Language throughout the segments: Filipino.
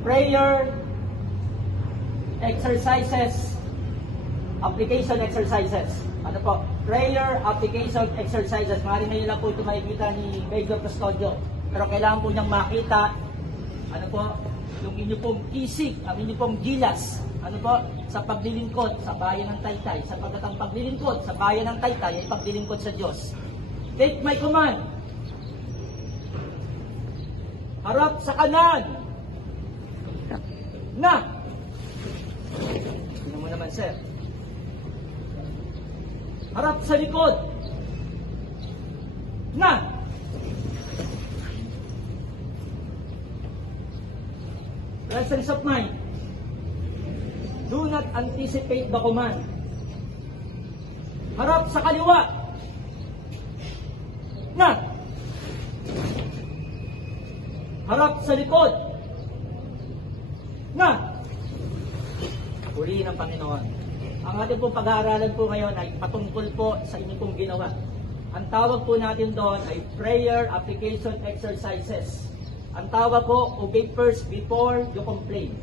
prayer exercises, application exercises. Ano po? Prayer application exercises. Maaaring ngayon lang po ito makikita ni Major Custodio. Pero kailangan po niyang makita, ano po, yung inyo pong isig, ang inyo pong gilas, ano po, sa paglilingkod sa bayan ng Taytay. Sapagkat ang paglilingkod sa bayan ng Taytay ay paglilingkod sa Diyos. Take my command. Harap sa kanan. Na. Sino mo naman, sir? Harap sa likod. Na. Presence of mind. Do not anticipate the command. Harap sa kaliwa. Na. Harap sa likod. Na. Purihin ng Panginoon. Ang ating pong pag-aaralan po ngayon ay patungkol po sa inyong pong ginawa. Ang tawag po natin doon ay prayer application exercises. Ang tawag po, obey first before you complain.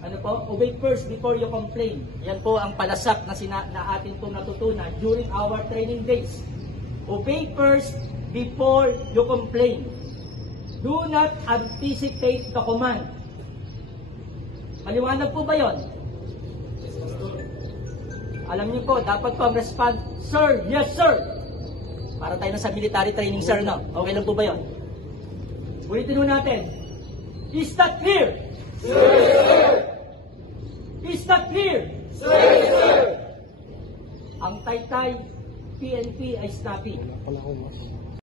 Ano po? Obey first before you complain. Yan po ang palasak na atin pong natutunan during our training days. Obey first before you complain. Do not anticipate the command. Maliwanag po ba yon? Alam niyo po, dapat po ang response, sir, yes sir. Para tayo na sa military training, sir, no? Okay lang po ba yon? Ulitin mo natin. Is that clear? Sir, sir. Is that clear? Sir, sir. Ang Taytay PNP ay snappy.